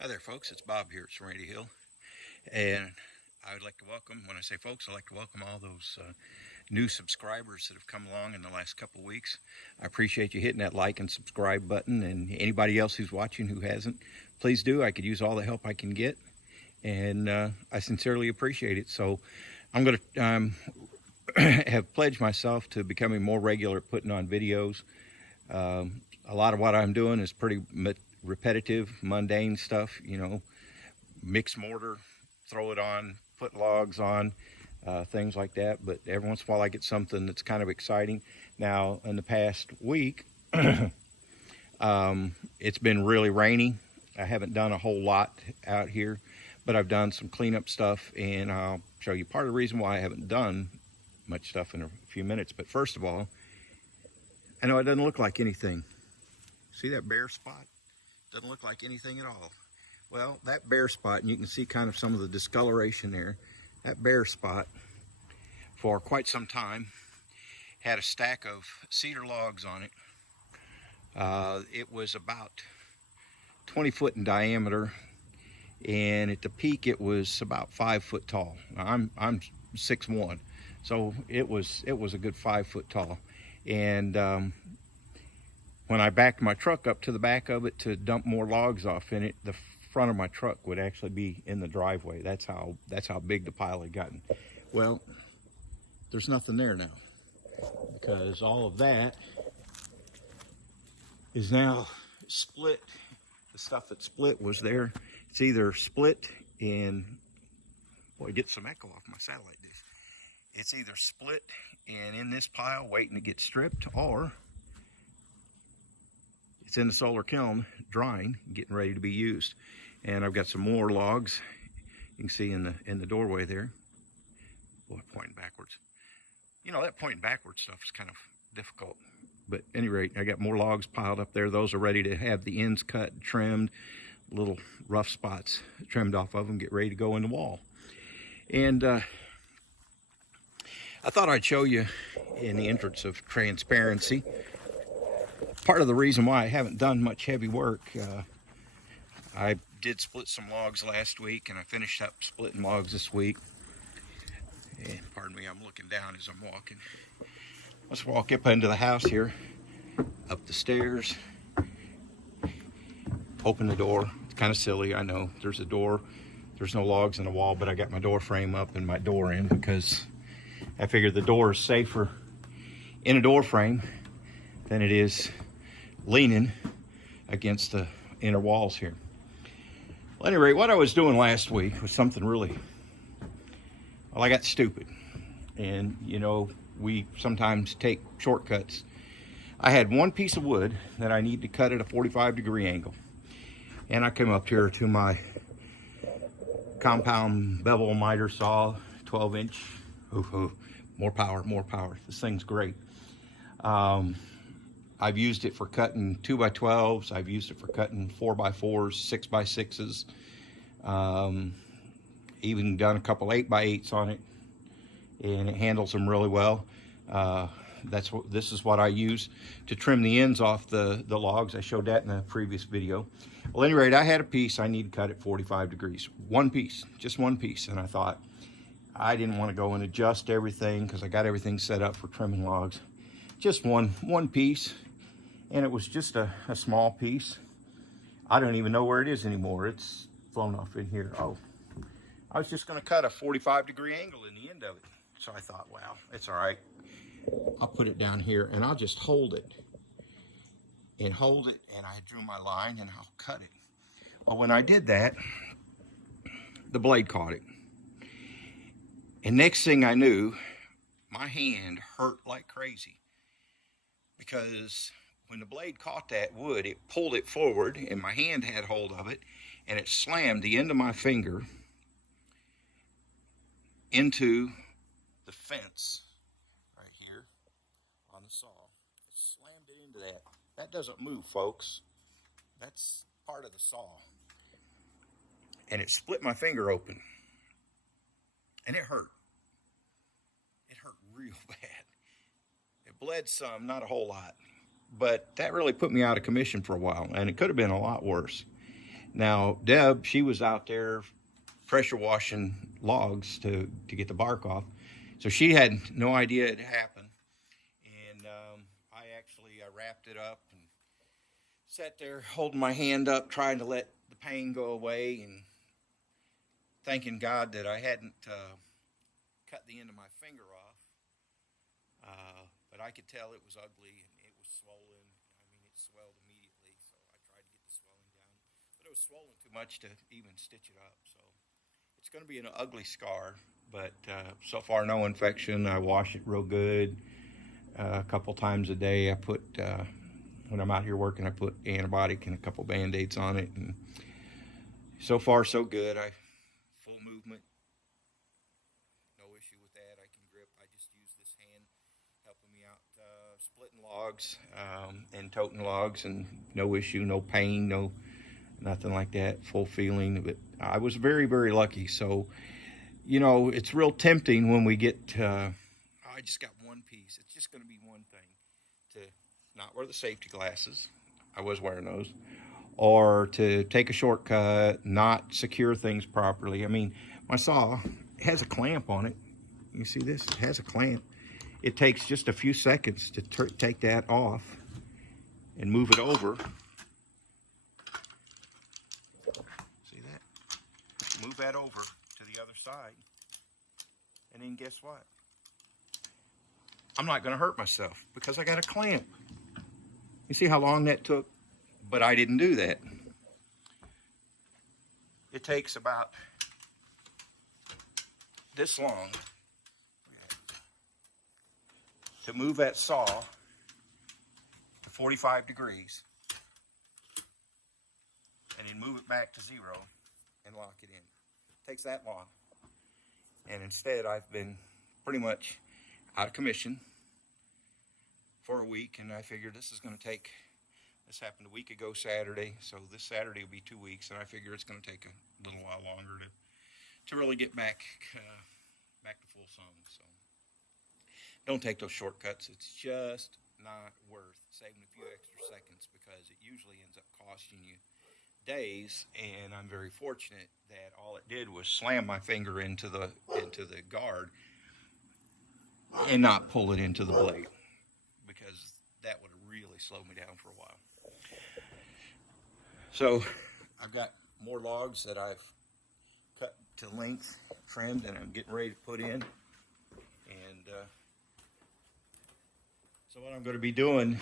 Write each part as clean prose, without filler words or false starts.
Hi there, folks. It's Bob here at Serenity Hill, and I would like to welcome, when I say folks, I'd like to welcome all those new subscribers that have come along in the last couple of weeks. I appreciate you hitting that like and subscribe button, and anybody else who's watching who hasn't, please do. I could use all the help I can get, and I sincerely appreciate it. So I'm going to have pledged myself to becoming more regular at putting on videos. A lot of what I'm doing is pretty repetitive, mundane stuff, mix mortar, throw it on, put logs on, things like that. But every once in a while I get something that's kind of exciting. Now, in the past week, it's been really rainy. I haven't done a whole lot out here, but I've done some cleanup stuff, and I'll show you part of the reason why I haven't done much stuff in a few minutes. But first of all, I know it doesn't look like anything. See that bare spot? Doesn't look like anything at all. Well, that bare spot, and you can see kind of some of the discoloration there, that bare spot for quite some time had a stack of cedar logs on it. It was about 20 foot in diameter, and at the peak it was about 5 foot tall. Now, I'm 6'1", so it was a good 5 foot tall. And when I backed my truck up to the back of it to dump more logs off in it, the front of my truck would actually be in the driveway. That's how big the pile had gotten. Well, there's nothing there now, because all of that is now split. The stuff that split was there. It's either split in, boy, get some echo off my satellite dish. It's either split and in this pile waiting to get stripped, or it's in the solar kiln drying, getting ready to be used. And I've got some more logs. You can see in the doorway there. Boy, pointing backwards. You know, that pointing backwards stuff is kind of difficult. But at any rate, I got more logs piled up there. Those are ready to have the ends cut, trimmed, little rough spots trimmed off of them, get ready to go in the wall. And I thought I'd show you, in the interest of transparency, part of the reason why I haven't done much heavy work. I did split some logs last week, and I finished up splitting logs this week. And pardon me, I'm looking down as I'm walking. Let's walk up into the house here, up the stairs, open the door. It's kind of silly, I know. There's a door. There's no logs in the wall, but I got my door frame up and my door in, because I figured the door is safer in a door frame than it is leaning against the inner walls here. Well, at any rate, what I was doing last week was something really, well, I got stupid. And, we sometimes take shortcuts. I had one piece of wood that I need to cut at a 45-degree angle. And I came up here to my compound bevel miter saw, 12-inch. More power. This thing's great. I've used it for cutting 2x12s. I've used it for cutting 4x4s, 6x6s. Even done a couple 8x8s on it, and it handles them really well. This is what I use to trim the ends off the logs. I showed that in a previous video. Well, at any rate, I had a piece I need to cut at 45 degrees. One piece, just one piece. And I thought, I didn't want to go and adjust everything, because I got everything set up for trimming logs. Just one piece. And it was just a small piece. I don't even know where it is anymore. It's flown off in here. Oh, I was just going to cut a 45-degree angle in the end of it. So I thought, well, it's all right. I'll put it down here, and I'll just hold it. And I drew my line, and I'll cut it. Well, when I did that, the blade caught it. And next thing I knew, my hand hurt like crazy, because when the blade caught that wood, it pulled it forward, and my hand had hold of it, and it slammed the end of my finger into the fence right here on the saw. It slammed it into that. That doesn't move, folks. That's part of the saw. And it split my finger open. And it hurt. It hurt real bad. It bled some, not a whole lot. But that really put me out of commission for a while, and it could have been a lot worse. Now, Deb, she was out there pressure washing logs to get the bark off. So she had no idea it happened. And I wrapped it up and sat there holding my hand up, trying to let the pain go away and thanking God that I hadn't cut the end of my finger off. But I could tell it was ugly and it was swollen. I mean, it swelled immediately, so I tried to get the swelling down. But it was swollen too much to even stitch it up. So it's going to be an ugly scar, but so far no infection. I wash it real good a couple times a day. I put, when I'm out here working, I put antibiotic and a couple Band-Aids on it. And so far so good. Full movement. No issue with that. I can grip. I just use this hand helping me out splitting logs and toting logs, and no issue, no pain, nothing like that. Full feeling. But I was very, very lucky. So, you know, it's real tempting when we get I just got one piece. It's just going to be one thing, to not wear the safety glasses. I was wearing those. Or to take a shortcut, not secure things properly. I mean, my saw has a clamp on it. You see this? It has a clamp. It takes just a few seconds to take that off and move it over. See that? Move that over to the other side. And then guess what? I'm not going to hurt myself because I got a clamp. You see how long that took? But I didn't do that. It takes about this long to move that saw to 45 degrees and then move it back to 0 and lock it in. It takes that long. And instead, I've been pretty much out of commission for a week, and I figured this is going to take. This happened a week ago Saturday, so this Saturday will be 2 weeks, and I figure it's going to take a little while longer to really get back to full song. So don't take those shortcuts. It's just not worth saving a few extra seconds, because it usually ends up costing you days. And I'm very fortunate that all it did was slam my finger into the guard and not pull it into the blade, because that would have really slowed me down for a while. So I've got more logs that I've cut to length, trimmed, and I'm getting ready to put in. And so what I'm going to be doing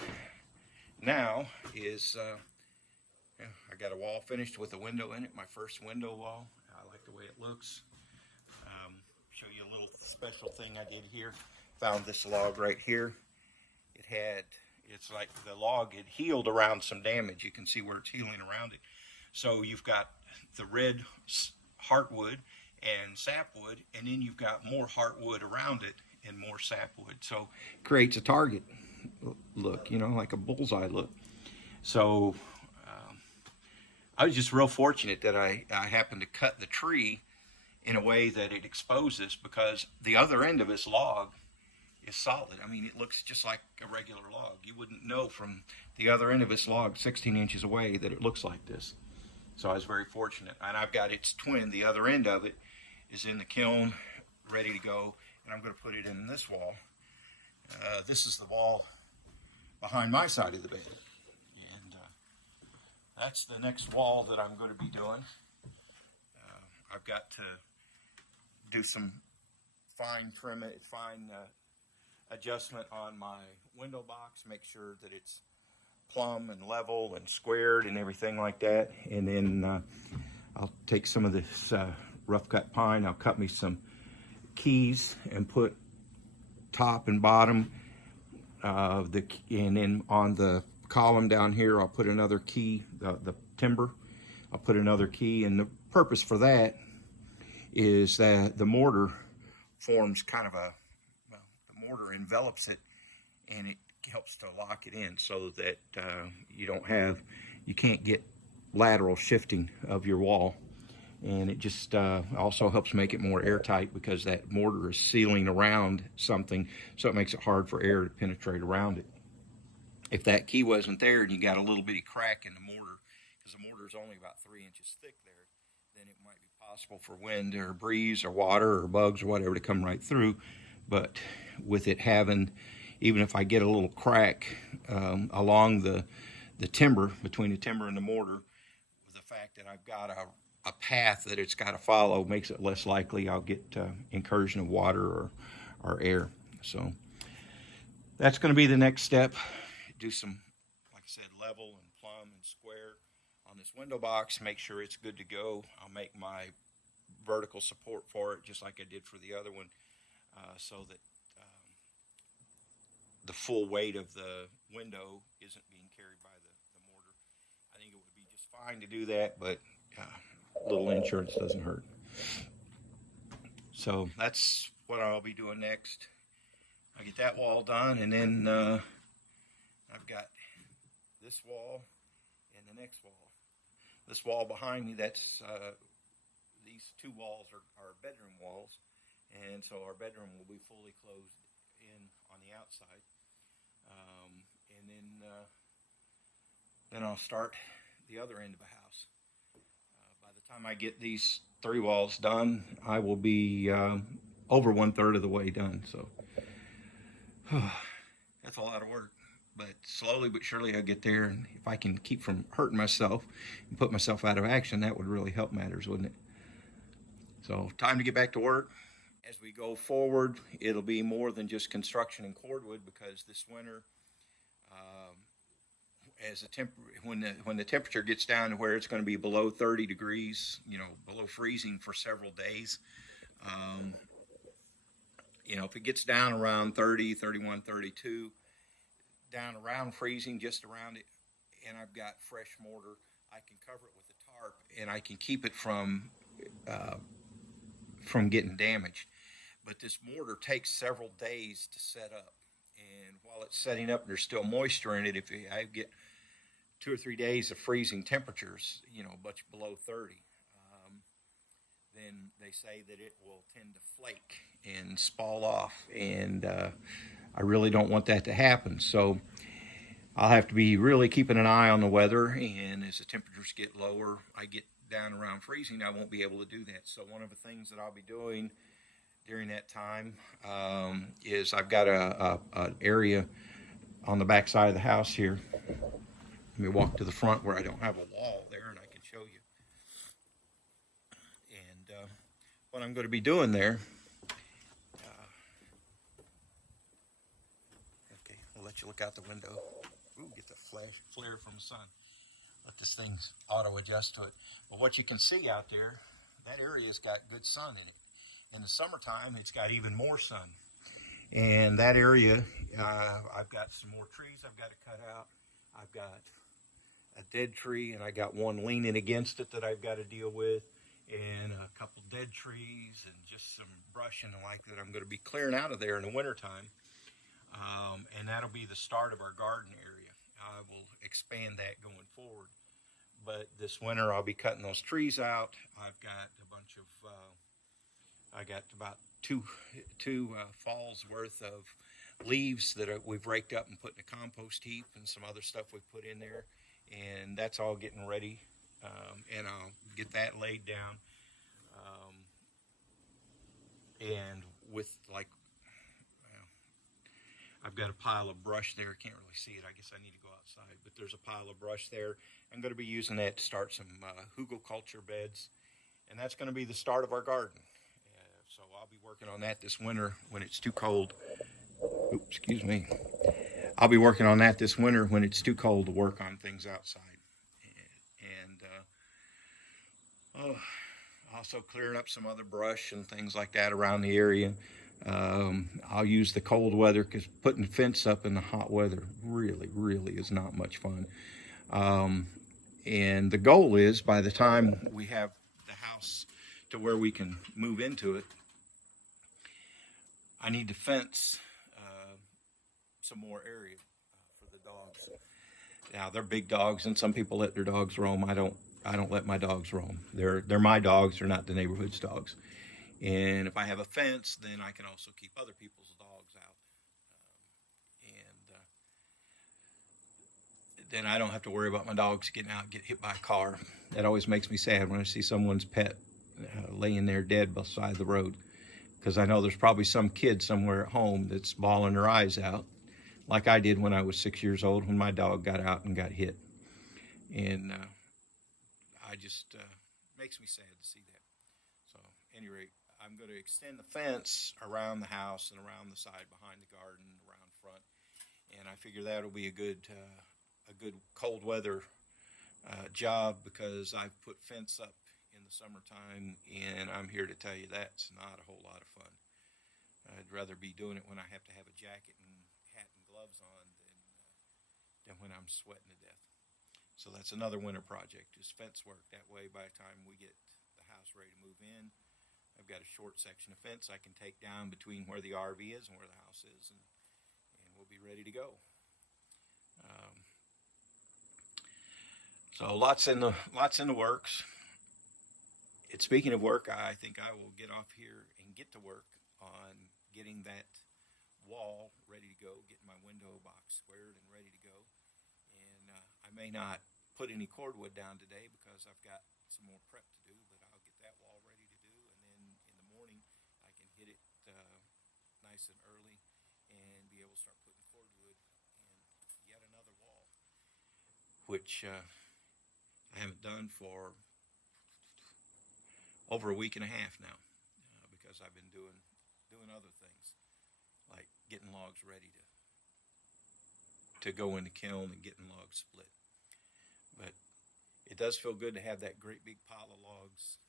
now is I got a wall finished with a window in it, my first window wall. I like the way it looks. Show you a little special thing I did here. Found this log right here. It's like the log had healed around some damage. You can see where it's healing around it. So you've got the red heartwood and sapwood, and then you've got more heartwood around it and more sapwood. So it creates a target look, you know, like a bullseye look. So I was just real fortunate that I happened to cut the tree in a way that it exposes, because the other end of this log is solid. I mean, it looks just like a regular log. You wouldn't know from the other end of this log 16 inches away that it looks like this. So I was very fortunate. And I've got its twin. The other end of it is in the kiln, ready to go. And I'm going to put it in this wall. This is the wall behind my side of the bed. And that's the next wall that I'm going to be doing. I've got to do some fine adjustment on my window box, make sure that it's plumb and level and squared and everything like that. And then I'll take some of this rough cut pine, I'll cut me some keys and put top and bottom and then on the column down here I'll put another key, the timber, I'll put another key. And the purpose for that is that the mortar forms kind of the mortar envelops it, and it helps to lock it in so that you can't get lateral shifting of your wall. And it just also helps make it more airtight, because that mortar is sealing around something, so it makes it hard for air to penetrate around it. If that key wasn't there and you got a little bitty crack in the mortar, because the mortar is only about 3 inches thick there, then it might be possible for wind or breeze or water or bugs or whatever to come right through. But with it having, even if I get a little crack along the timber, between the timber and the mortar, with the fact that I've got a path that it's got to follow, makes it less likely I'll get incursion of water or air. So that's going to be the next step. Do some, like I said, level and plumb and square on this window box, make sure it's good to go. I'll make my vertical support for it just like I did for the other one, so that the full weight of the window isn't being carried by the mortar. I think it would be just fine to do that, but a little insurance doesn't hurt. So that's what I'll be doing next. I get that wall done, and then I've got this wall and the next wall. This wall behind me, that's these two walls are bedroom walls, and so our bedroom will be fully closed in on the outside. And then I'll start the other end of the house. By the time I get these 3 walls done, I will be over 1/3 of the way done. So that's a lot of work, but slowly but surely I'll get there. And if I can keep from hurting myself and put myself out of action, that would really help matters, wouldn't it? So time to get back to work. As we go forward, it'll be more than just construction and cordwood, because this winter, when the temperature gets down to where it's going to be below 30 degrees, below freezing for several days, if it gets down around 30, 31, 32, down around freezing, just around it, and I've got fresh mortar, I can cover it with a tarp, and I can keep it from getting damaged. But this mortar takes several days to set up, and while it's setting up, there's still moisture in it. If I get 2 or 3 days of freezing temperatures, much below 30, then they say that it will tend to flake and spall off, and I really don't want that to happen. So I'll have to be really keeping an eye on the weather, and as the temperatures get lower, I get down around freezing, I won't be able to do that. So one of the things that I'll be doing during that time is I've got an area on the back side of the house here. Let me walk to the front where I don't have a wall there, and I can show you. And what I'm going to be doing there, okay, I'll let you look out the window. Ooh, get the flare from the sun. Let this thing auto adjust to it. But what you can see out there, that area's got good sun in it. In the summertime, it's got even more sun. And that area, I've got some more trees I've got to cut out. I've got a dead tree, and I got one leaning against it that I've got to deal with, and a couple dead trees, and just some brush and the like that I'm going to be clearing out of there in the wintertime. And that'll be the start of our garden area. I will expand that going forward. But this winter, I'll be cutting those trees out. I've got a bunch of, I got about two falls worth of leaves that we've raked up and put in a compost heap, and some other stuff we've put in there. And that's all getting ready. And I'll get that laid down. And with I've got a pile of brush there. Can't really see it. I guess I need to go outside. But there's a pile of brush there. I'm going to be using that to start some hugelkultur beds. And that's going to be the start of our garden. So I'll be working on that this winter when it's too cold. Oops, excuse me. I'll be working on that this winter when it's too cold to work on things outside. And also clearing up some other brush and things like that around the area. I'll use the cold weather, because putting the fence up in the hot weather really, really is not much fun. And the goal is, by the time we have the house to where we can move into it, I need to fence some more area for the dogs. Now, they're big dogs, and some people let their dogs roam. I don't let my dogs roam. They're my dogs. They're not the neighborhood's dogs. And if I have a fence, then I can also keep other people's dogs out. then I don't have to worry about my dogs getting out and get hit by a car. That always makes me sad when I see someone's pet laying there dead beside the road, because I know there's probably some kid somewhere at home that's bawling their eyes out, like I did when I was 6 years old when my dog got out and got hit. And I just makes me sad to see that. So, at any rate, I'm going to extend the fence around the house and around the side behind the garden, around front, and I figure that'll be a good cold weather job, because I've put fence up in the summertime, and I'm here to tell you that's not a whole lot of fun. I'd rather be doing it when I have to have a jacket and hat and gloves on than when I'm sweating to death. So that's another winter project, is fence work. That way, by the time we get the house ready to move in, I've got a short section of fence I can take down between where the RV is and where the house is, and we'll be ready to go. So lots in the works. Speaking of work, I think I will get off here and get to work on getting that wall ready to go, getting my window box squared and ready to go. And I may not put any cordwood down today because I've got some more prep to do, but I'll get that wall ready to do, and then in the morning I can hit it nice and early and be able to start putting cordwood in yet another wall, which I haven't done for over a week and a half now, because I've been doing other things, like getting logs ready to go in the kiln and getting logs split. But it does feel good to have that great big pile of logs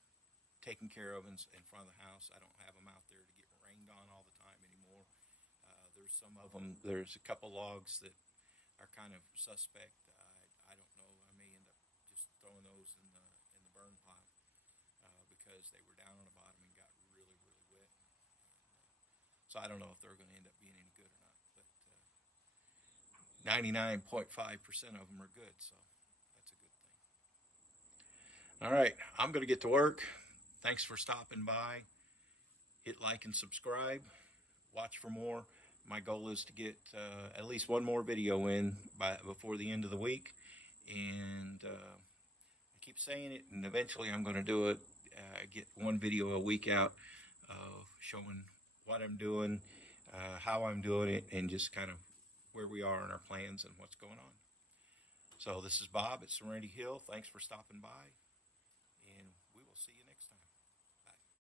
taken care of in front of the house. I don't have them out there to get rained on all the time anymore. There's some of them. There's a couple logs that are kind of suspect. I don't know. I may end up just throwing those in the burn pile, because they were down on the bottom and got really, really wet. So I don't know if they're going to end up being any good or not. But 99.5% of them are good, so that's a good thing. All right, I'm going to get to work. Thanks for stopping by. Hit like and subscribe. Watch for more. My goal is to get at least one more video in before the end of the week. And I keep saying it, and eventually I'm going to do it. Get one video a week out, showing what I'm doing, how I'm doing it, and just kind of where we are in our plans and what's going on. So this is Bob at Serenity Hill. Thanks for stopping by.